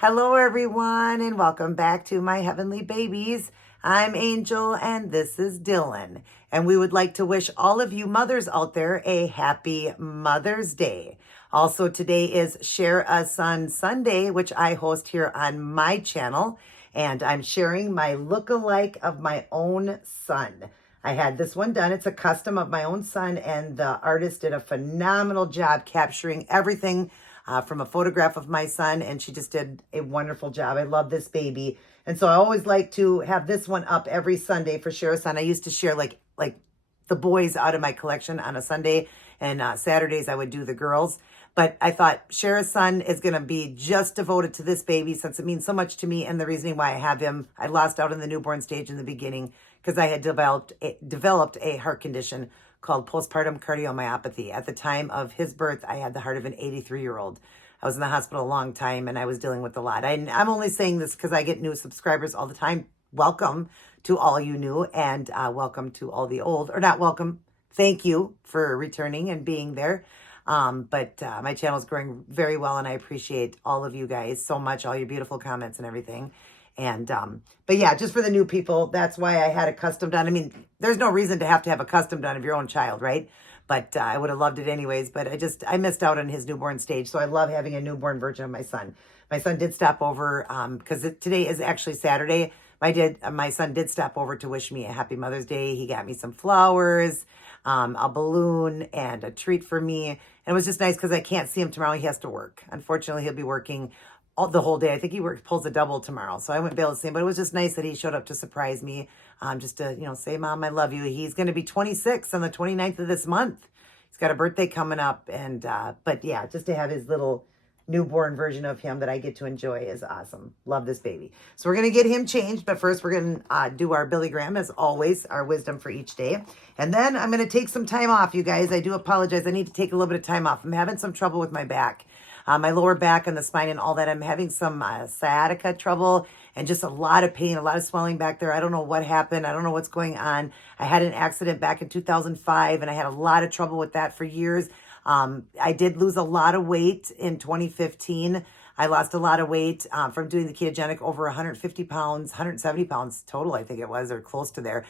Hello, everyone, and welcome back to my heavenly babies. I'm Angel, and this is Dylan. And we would like to wish all of you mothers out there a happy Mother's Day. Also, today is Share a Son Sunday, which I host here on my channel. And I'm sharing my look-alike of my own son. I had this one done. It's a custom of my own son, and the artist did a phenomenal job capturing everything from a photograph of my son, and she just did a wonderful job. I love this baby. And so I always like to have this one up every Sunday for Share a Son. I used to share like the boys out of my collection on a Sunday, and Saturdays I would do the girls. But I thought Share a Son is going to be just devoted to this baby since it means so much to me, and the reasoning why I have him. I lost out in the newborn stage in the beginning because I had developed a heart condition called postpartum cardiomyopathy. At the time of his birth, I had the heart of an 83-year-old. I was in the hospital a long time, and I was dealing with a lot. I'm only saying this because I get new subscribers all the time. Welcome to all you new, and welcome to all the old, or not welcome. Thank you for returning and being there. But my channel is growing very well, and I appreciate all of you guys so much, all your beautiful comments and everything. And, but yeah, just for the new people, that's why I had a custom done. I mean, there's no reason to have a custom done of your own child, right? But I would have loved it anyways, but I missed out on his newborn stage. So I love having a newborn version of my son. My son did stop over, because today is actually Saturday. My son did stop over to wish me a happy Mother's Day. He got me some flowers, a balloon, and a treat for me. And it was just nice because I can't see him tomorrow. He has to work. Unfortunately, he'll be working the whole day. I think he pulls a double tomorrow, so I wouldn't be able to see him, but it was just nice that he showed up to surprise me, just to, say, Mom, I love you. He's going to be 26 on the 29th of this month. He's got a birthday coming up, and, but yeah, just to have his little newborn version of him that I get to enjoy is awesome. Love this baby. So we're going to get him changed, but first we're going to do our Billy Graham, as always, our wisdom for each day. And then I'm going to take some time off, you guys. I do apologize. I need to take a little bit of time off. I'm having some trouble with my back. My lower back and the spine and all that. I'm having some sciatica trouble and just a lot of pain, a lot of swelling back there. I don't know what happened. I don't know what's going on. I had an accident back in 2005, and I had a lot of trouble with that for years. I did lose a lot of weight in 2015. I lost a lot of weight from doing the ketogenic, over 150 pounds, 170 pounds total, I think it was, or close to there.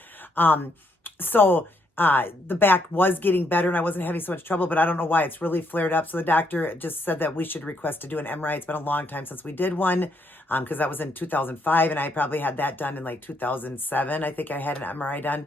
The back was getting better and I wasn't having so much trouble, but I don't know why it's really flared up. So the doctor just said that we should request to do an MRI. It's been a long time since we did one, because that was in 2005, and I probably had that done in like 2007. I think I had an MRI done,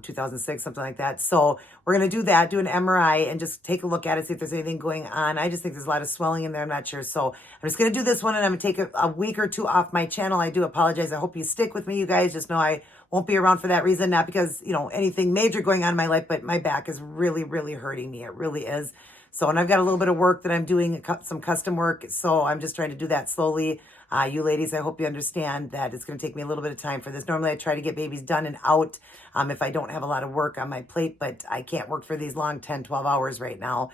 2006, something like that. So we're going to do that, do an MRI, and just take a look at it, see if there's anything going on. I just think there's a lot of swelling in there. I'm not sure. So I'm just going to do this one, and I'm going to take a week or two off my channel. I do apologize. I hope you stick with me, you guys. Just know I won't be around for that reason, not because, anything major going on in my life, but my back is really, really hurting me. It really is. So, and I've got a little bit of work that I'm doing, some custom work. So I'm just trying to do that slowly. You ladies, I hope you understand that it's going to take me a little bit of time for this. Normally I try to get babies done and out if I don't have a lot of work on my plate, but I can't work for these long 10, 12 hours right now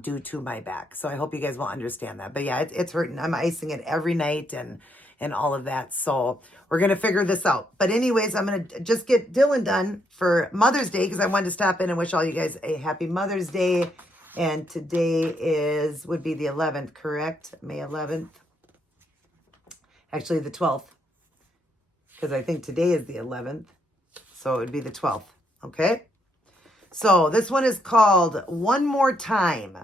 due to my back. So I hope you guys will understand that. But yeah, it's hurting. I'm icing it every night and all of that. So we're going to figure this out. But anyways, I'm going to just get Dylan done for Mother's Day because I wanted to stop in and wish all you guys a happy Mother's Day. And today would be the 11th, correct? May 11th. Actually, the 12th, because I think today is the 11th. So it would be the 12th, okay? So this one is called One More Time.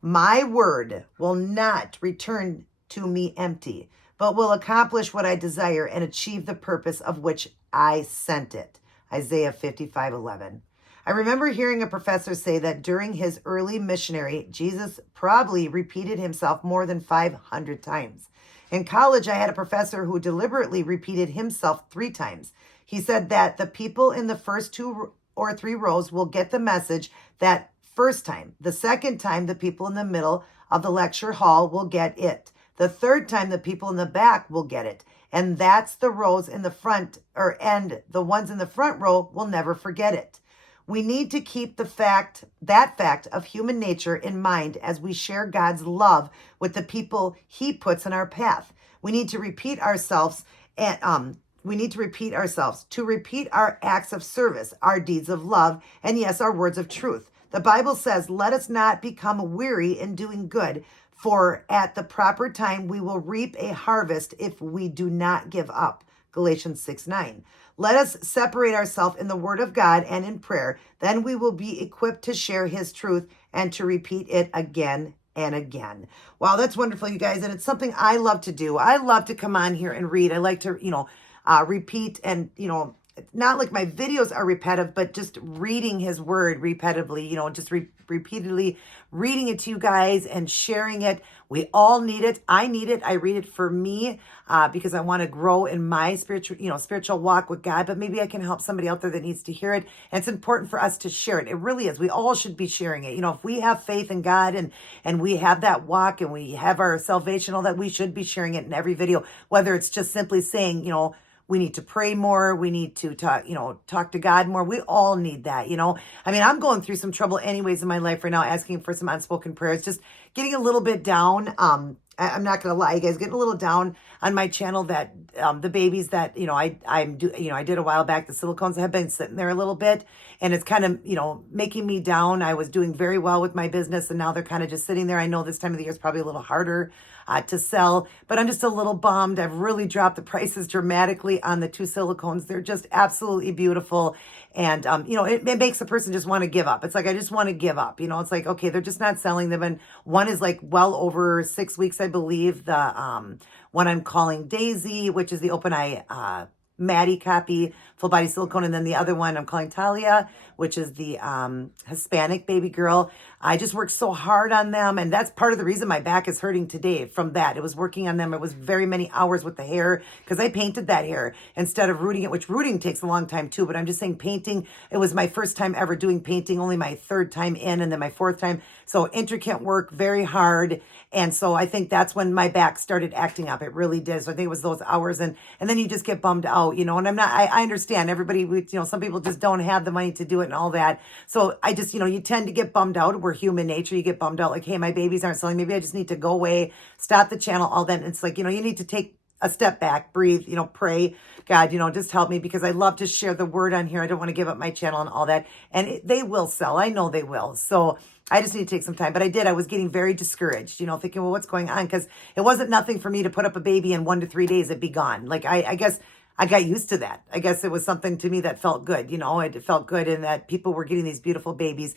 My word will not return to me empty, but will accomplish what I desire and achieve the purpose of which I sent it. Isaiah 55:11. I remember hearing a professor say that during his early missionary, Jesus probably repeated himself more than 500 times. In college, I had a professor who deliberately repeated himself 3 times. He said that the people in the first 2 or 3 rows will get the message that first time. The second time, the people in the middle of the lecture hall will get it. The third time, the people in the back will get it. And that's the rows in the front, and the ones in the front row will never forget it. We need to keep that fact of human nature in mind as we share God's love with the people he puts in our path. We need to repeat ourselves to repeat our acts of service, our deeds of love, and yes, our words of truth. The Bible says, let us not become weary in doing good, for at the proper time we will reap a harvest if we do not give up. Galatians 6:9. Let us separate ourselves in the Word of God and in prayer. Then we will be equipped to share His truth and to repeat it again and again. Wow, that's wonderful, you guys. And it's something I love to do. I love to come on here and read. I like to, repeat and, not like my videos are repetitive, but just reading His word repetitively, just repeatedly reading it to you guys and sharing it. We all need it. I need it. I read it for me because I want to grow in my spiritual walk with God, but maybe I can help somebody out there that needs to hear it. And it's important for us to share it. It really is. We all should be sharing it. If we have faith in God and we have that walk and we have our salvation, all that, we should be sharing it in every video, whether it's just simply saying, we need to pray more. We need to talk to God more. We all need that, I'm going through some trouble anyways in my life right now, asking for some unspoken prayers, just getting a little bit down. I'm not going to lie, you guys, getting a little down on my channel that the babies that, I did a while back, the silicones have been sitting there a little bit and it's kind of, making me down. I was doing very well with my business and now they're kind of just sitting there. I know this time of the year is probably a little harder to sell, but I'm just a little bummed. I've really dropped the prices dramatically on the 2 silicones. They're just absolutely beautiful. And, it makes a person just want to give up. It's like, I just want to give up. It's like, okay, they're just not selling them. And one is like well over 6 weeks, I believe. The one I'm calling Daisy, which is the open eye Maddie copy, full body silicone. And then the other one I'm calling Talia, which is the Hispanic baby girl. I just worked so hard on them. And that's part of the reason my back is hurting today from that. It was working on them. It was very many hours with the hair because I painted that hair instead of rooting it, which rooting takes a long time too. But I'm just saying painting, it was my first time ever doing painting, only my 3rd time in and then my 4th time. So intricate work, very hard. And so I think that's when my back started acting up. It really did. So I think it was those hours. And then you just get bummed out, and I understand everybody, some people just don't have the money to do it and all that. So I just, you tend to get bummed out. We're human nature. You get bummed out like, hey, my babies aren't selling. Maybe I just need to go away, stop the channel, all that. And it's like, you need to take a step back, breathe, pray, God, just help me because I love to share the word on here. I don't want to give up my channel and all that. And they will sell. I know they will. So I just need to take some time. But I was getting very discouraged, thinking, well, what's going on? Because it wasn't nothing for me to put up a baby in 1 to 3 days, it'd be gone. Like, I guess I got used to that. I guess it was something to me that felt good. It felt good in that people were getting these beautiful babies,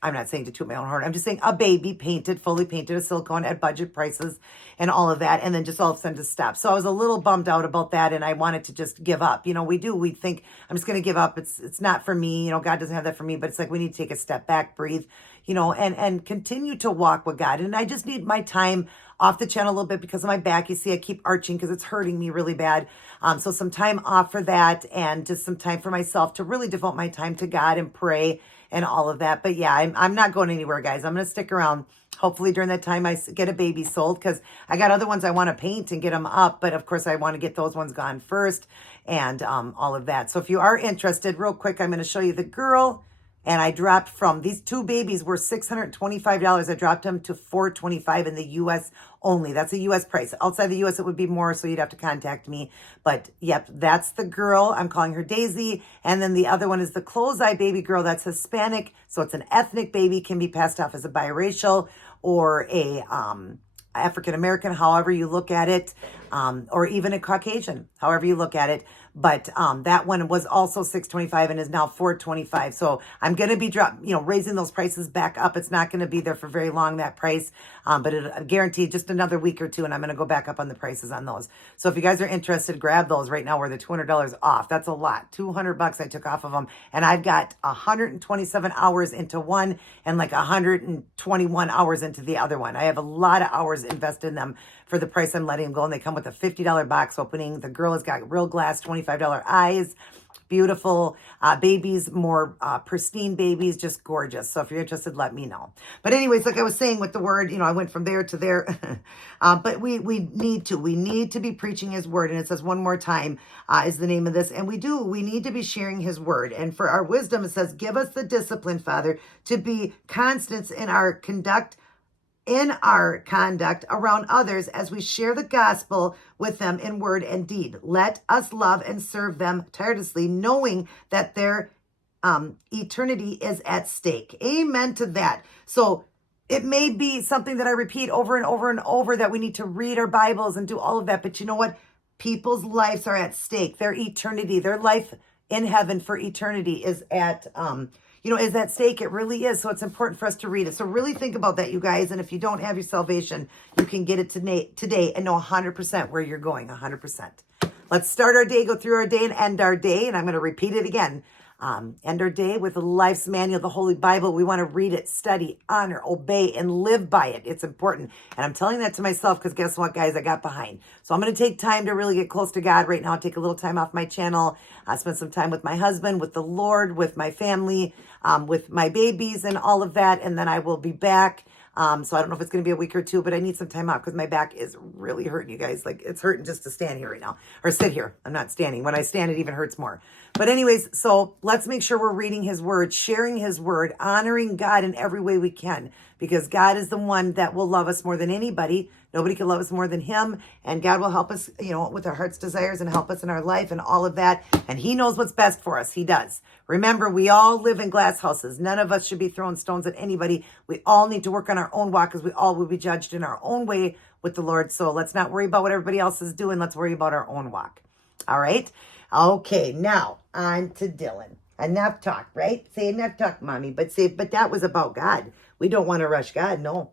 I'm not saying to toot my own horn. I'm just saying a baby painted, fully painted, a silicone at budget prices and all of that. And then just all of a sudden to stop. So I was a little bummed out about that. And I wanted to just give up. We think I'm just going to give up. It's not for me. God doesn't have that for me, but it's like, we need to take a step back, breathe, and continue to walk with God. And I just need my time off the channel a little bit because of my back. You see, I keep arching because it's hurting me really bad. So some time off for that and just some time for myself to really devote my time to God and pray and all of that. But yeah, I'm not going anywhere, guys. I'm going to stick around. Hopefully during that time I get a baby sold because I got other ones I want to paint and get them up. But of course I want to get those ones gone first and all of that. So if you are interested, real quick, I'm going to show you the girl. And I dropped from these 2 babies were $625. I dropped them to $425 in the U.S. only. That's a U.S. price. Outside the U.S. it would be more, so you'd have to contact me. But yep, that's the girl. I'm calling her Daisy. And then the other one is the close-eye baby girl. That's Hispanic. So it's an ethnic baby, can be passed off as a biracial or a African American, however you look at it, or even a Caucasian, however you look at it. But that one was also $625 and is now $425. So I'm going to be raising those prices back up. It's not going to be there for very long, that price, but it guaranteed just another week or 2, and I'm going to go back up on the prices on those. So if you guys are interested, grab those right now. Where they're $200 off. That's a lot. $200 I took off of them, and I've got 127 hours into one and like 121 hours into the other one. I have a lot of hours invested in them for the price I'm letting them go, and they come with a $50 box opening. The girl has got real glass $25 eyes, beautiful babies, more pristine babies, just gorgeous. So if you're interested, let me know. But anyways, like I was saying with the word, I went from there to there. But we need to be preaching His word. And it says one more time is the name of this. And we need to be sharing His word. And for our wisdom, it says, give us the discipline, Father, to be constant in our conduct around others as we share the gospel with them in word and deed. Let us love and serve them tirelessly, knowing that there eternity is at stake. Amen to that. So it may be something that I repeat over and over and over, that we need to read our Bibles and do all of that. But you know what? People's lives are at stake. Their eternity, their life in heaven for eternity is is at stake. It really is. So it's important for us to read it. So really think about that, you guys. And if you don't have your salvation, you can get it today and know 100% where you're going, 100%. Let's start our day, go through our day, and end our day. And I'm going to repeat it again. End our day with Life's Manual, the Holy Bible. We want to read it, study, honor, obey, and live by it. It's important. And I'm telling that to myself because guess what, guys? I got behind. So I'm going to take time to really get close to God right now. Take a little time off my channel. Spend some time with my husband, with the Lord, with my family, with my babies and all of that. And then I will be back. So I don't know if it's going to be a week or two, but I need some time off because my back is really hurting, you guys. Like, it's hurting just to stand here right now or sit here. I'm not standing. When I stand, it even hurts more. But anyways, so let's make sure we're reading his word, sharing his word, honoring God in every way we can, because God is the one that will love us more than anybody. Nobody can love us more than him. And God will help us, with our heart's desires and help us in our life and all of that. And he knows what's best for us. He does. Remember, we all live in glass houses. None of us should be throwing stones at anybody. We all need to work on our own walk because we all will be judged in our own way with the Lord. So let's not worry about what everybody else is doing. Let's worry about our own walk. All right. Okay. Now on to Dylan. Enough talk, right? Say enough talk, mommy. But that was about God. We don't want to rush God. No,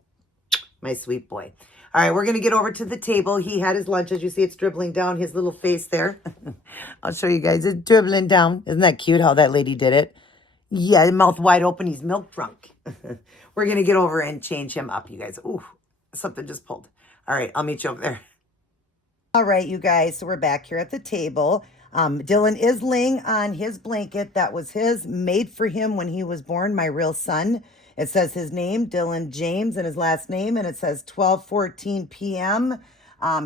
my sweet boy. All right, we're going to get over to the table. He had his lunch. As you see, it's dribbling down his little face there. I'll show you guys. It's dribbling down. Isn't that cute how that lady did it? Yeah, mouth wide open. He's milk drunk. We're going to get over and change him up, you guys. Ooh, something just pulled. All right, I'll meet you over there. All right, you guys. So we're back here at the table. Dylan is laying on his blanket that was made for him when he was born, my real son. It says his name, Dylan James, and his last name, and it says 12:14 p.m.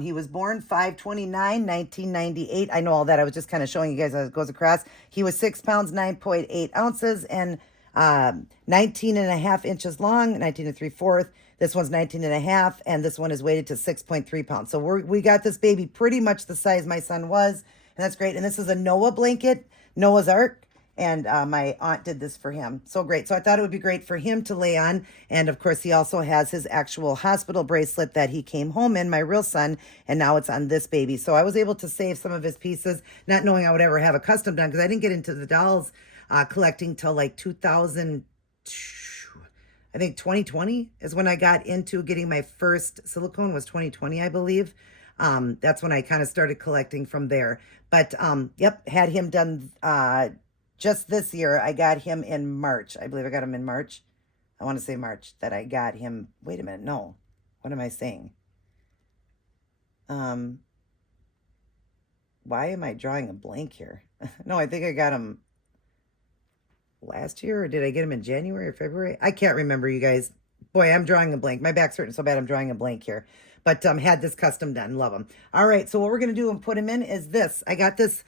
He was born 5/29/1998. I know all that. I was just kind of showing you guys as it goes across. He was 6 pounds, 9.8 ounces, and 19 and a half inches long, 19 and 3/4. This one's 19 and a half, and this one is weighted to 6.3 pounds. So we got this baby pretty much the size my son was, and that's great. And this is a Noah blanket, Noah's Ark. And my aunt did this for him. So great. So I thought it would be great for him to lay on. And of course, he also has his actual hospital bracelet that he came home in, my real son. And now it's on this baby. So I was able to save some of his pieces, not knowing I would ever have a custom done because I didn't get into the dolls collecting till like 2000. I think 2020 is when I got into getting my first silicone, was 2020, I believe. That's when I kind of started collecting from there. But yep, had him done just this year. I got him in March. I believe I got him in March. I want to say March that I got him. Wait a minute. No. What am I saying? Why am I drawing a blank here? No, I think I got him last year, or did I get him in January or February? I can't remember, you guys. Boy, I'm drawing a blank. My back's hurting so bad I'm drawing a blank here. But had this custom done. Love them. All right, so what we're going to do and put him in is this. I got this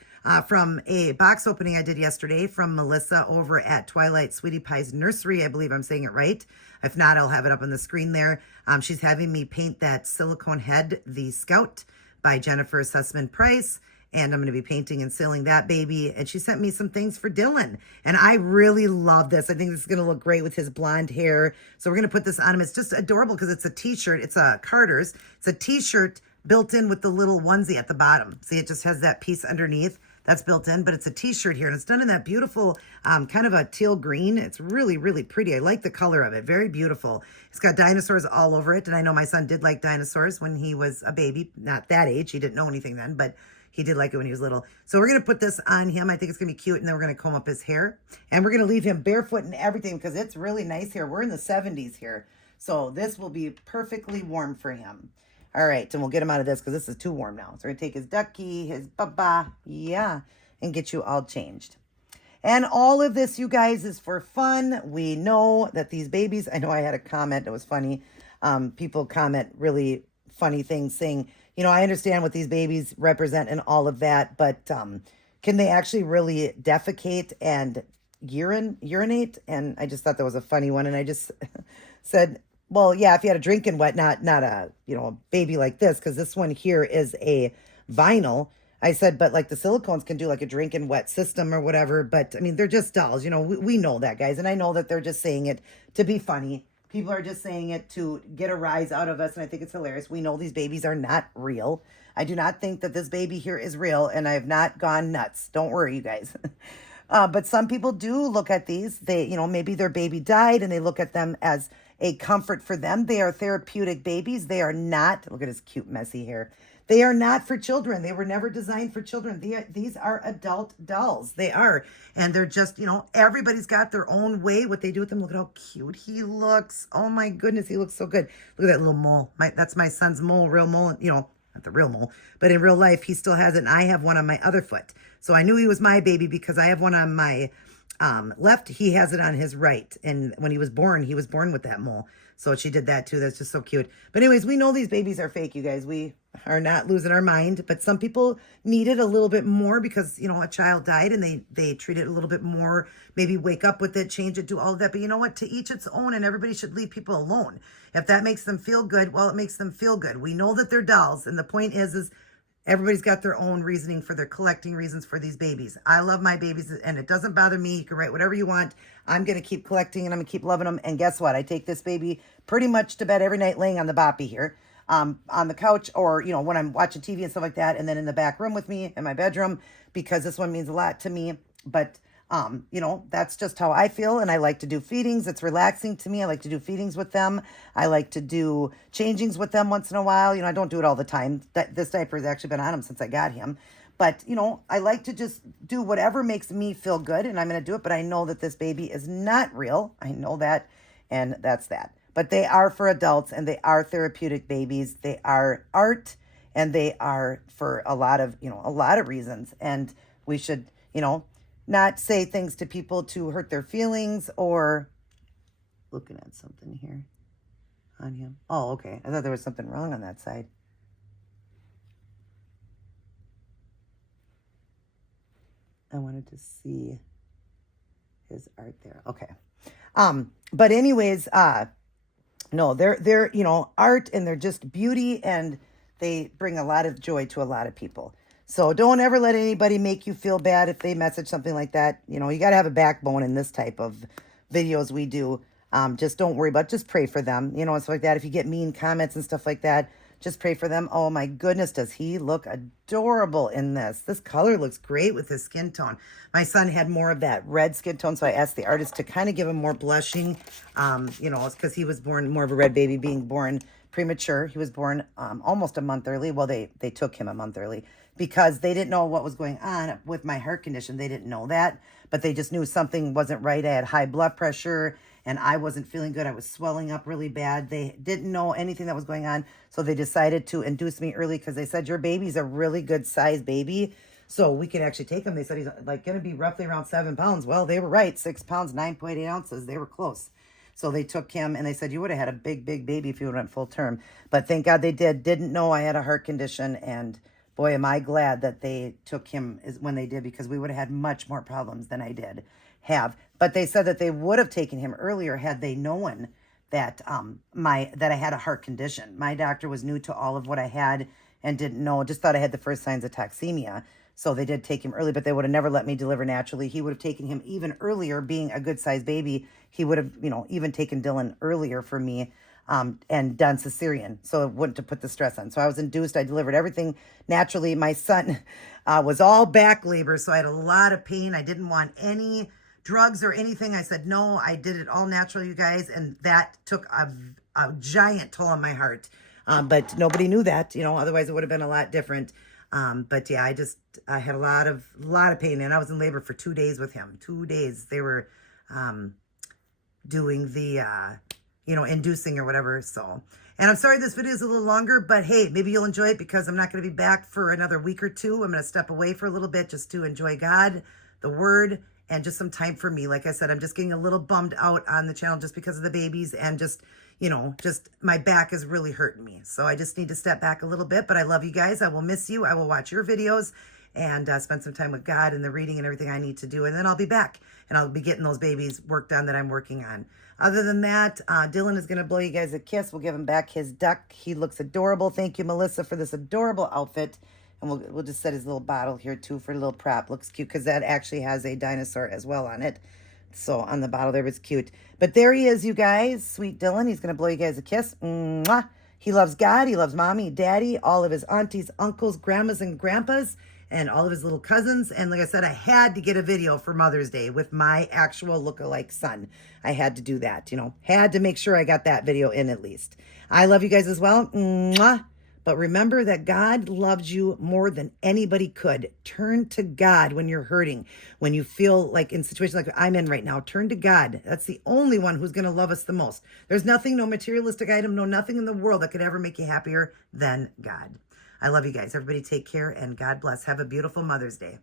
from a box opening I did yesterday from Melissa over at Twilight Sweetie Pie's Nursery. I believe I'm saying it right. If not, I'll have it up on the screen there. She's having me paint that silicone head, the Scout by Jennifer Sussman Price. And I'm going to be painting and sealing that baby. And she sent me some things for Dylan. And I really love this. I think this is going to look great with his blonde hair. So we're going to put this on him. It's just adorable because it's a t-shirt. It's a Carter's. It's a t-shirt built in with the little onesie at the bottom. See, it just has that piece underneath. That's built in, but it's a t-shirt here. And it's done in that beautiful kind of a teal green. It's really, really pretty. I like the color of it. Very beautiful. It's got dinosaurs all over it. And I know my son did like dinosaurs when he was a baby. Not that age. He didn't know anything then, but he did like it when he was little. So we're going to put this on him. I think it's going to be cute. And then we're going to comb up his hair. And we're going to leave him barefoot and everything because it's really nice here. We're in the 70s here. So this will be perfectly warm for him. All right. And we'll get him out of this because this is too warm now. So we're going to take his ducky, his baba. Yeah. And get you all changed. And all of this, you guys, is for fun. We know that these babies, I know I had a comment that was funny. People comment really funny things saying, I understand what these babies represent and all of that, but can they actually really defecate and urinate? And I just thought that was a funny one. And I just said, well, yeah, if you had a drinking wet, not a, a baby like this, because this one here is a vinyl. I said, but like the silicones can do like a drink and wet system or whatever. But I mean, they're just dolls. You know, we know that, guys. And I know that they're just saying it to be funny. People are just saying it to get a rise out of us. And I think it's hilarious. We know these babies are not real. I do not think that this baby here is real. And I have not gone nuts. Don't worry, you guys. But some people do look at these. They, you know, maybe their baby died and they look at them as a comfort for them. They are therapeutic babies. They are not, look at his cute, messy hair. They are not for children. They were never designed for children. These are adult dolls. They are. And they're just, you know, everybody's got their own way, what they do with them. Look at how cute he looks. Oh my goodness, he looks so good. Look at that little mole. That's my son's mole, real mole, you know, not the real mole, but in real life, he still has it. And I have one on my other foot. So I knew he was my baby because I have one on my left. He has it on his right. And when he was born with that mole. So she did that too. That's just so cute. But anyways, we know these babies are fake, you guys. We are not losing our mind. But some people need it a little bit more because, you know, a child died and they treat it a little bit more. Maybe wake up with it, change it, do all of that. But you know what? To each its own, and everybody should leave people alone. If that makes them feel good, well, it makes them feel good. We know that they're dolls. And the point is everybody's got their own reasoning for their collecting reasons for these babies. I love my babies and it doesn't bother me. You can write whatever you want. I'm going to keep collecting and I'm going to keep loving them. And guess what? I take this baby pretty much to bed every night laying on the boppy here, on the couch, or, you know, when I'm watching TV and stuff like that. And then in the back room with me in my bedroom, because this one means a lot to me. But, you know, that's just how I feel. And I like to do feedings. It's relaxing to me. I like to do feedings with them. I like to do changings with them once in a while. You know, I don't do it all the time. This diaper has actually been on him since I got him. But, you know, I like to just do whatever makes me feel good. And I'm going to do it. But I know that this baby is not real. I know that. And that's that. But they are for adults and they are therapeutic babies. They are art and they are for a lot of, you know, a lot of reasons. And we should, you know, not say things to people to hurt their feelings or looking at something here on him. Oh, okay. I thought there was something wrong on that side. I wanted to see his art there. Okay. But anyways, no, they're, you know, art and they're just beauty and they bring a lot of joy to a lot of people. So don't ever let anybody make you feel bad if they message something like that. You know, you got to have a backbone in this type of videos we do. Just don't worry about it. Just pray for them, you know, and stuff like that. If you get mean comments and stuff like that, just pray for them. Oh my goodness, does he look adorable in this? This color looks great with his skin tone. My son had more of that red skin tone, so I asked the artist to kind of give him more blushing, you know, because he was born more of a red baby, being born premature. He was born almost a month early. Well, they took him a month early because they didn't know what was going on with my heart condition. They didn't know that, but they just knew something wasn't right. I had high blood pressure and I wasn't feeling good. I was swelling up really bad. They didn't know anything that was going on. So they decided to induce me early because they said, your baby's a really good size baby. So we could actually take him. They said he's like going to be roughly around 7 pounds. Well, they were right. 6 pounds, 9.8 ounces. They were close. So they took him and they said, you would have had a big, big baby if you would have went full term. But thank God they did. Didn't know I had a heart condition. And boy, am I glad that they took him when they did, because we would have had much more problems than I did have. But they said that they would have taken him earlier had they known that that I had a heart condition. My doctor was new to all of what I had and didn't know, just thought I had the first signs of toxemia. So they did take him early, but they would have never let me deliver naturally. He would have taken him even earlier, being a good sized baby. He would have, you know, even taken Dylan earlier for me and done cesarean. So it wouldn't have put the stress on. So I was induced. I delivered everything naturally. My son was all back labor. So I had a lot of pain. I didn't want any drugs or anything. I said, no, I did it all natural, you guys. And that took a giant toll on my heart. But nobody knew that, you know, otherwise it would have been a lot different. But yeah, I had a lot of pain, and I was in labor for 2 days with him. 2 days. They were, doing the, you know, inducing or whatever. So, and I'm sorry this video is a little longer, but hey, maybe you'll enjoy it because I'm not going to be back for another week or two. I'm going to step away for a little bit just to enjoy God, the word, and just some time for me. Like I said, I'm just getting a little bummed out on the channel just because of the babies and just, you know, just my back is really hurting me. So I just need to step back a little bit, but I love you guys. I will miss you. I will watch your videos and spend some time with God and the reading and everything I need to do. And then I'll be back and I'll be getting those babies worked on that I'm working on. Other than that, Dylan is going to blow you guys a kiss. We'll give him back his duck. He looks adorable. Thank you, Melissa, for this adorable outfit. And we'll just set his little bottle here too for a little prop. Looks cute because that actually has a dinosaur as well on it. So on the bottle there was cute. But there he is, you guys. Sweet Dylan. He's going to blow you guys a kiss. Mwah. He loves God. He loves mommy, daddy, all of his aunties, uncles, grandmas, and grandpas, and all of his little cousins. And like I said, I had to get a video for Mother's Day with my actual look-alike son. I had to do that, you know. Had to make sure I got that video in at least. I love you guys as well. Mwah. But remember that God loves you more than anybody could. Turn to God when you're hurting, when you feel like in situations like I'm in right now. Turn to God. That's the only one who's going to love us the most. There's nothing, no materialistic item, no nothing in the world that could ever make you happier than God. I love you guys. Everybody take care and God bless. Have a beautiful Mother's Day.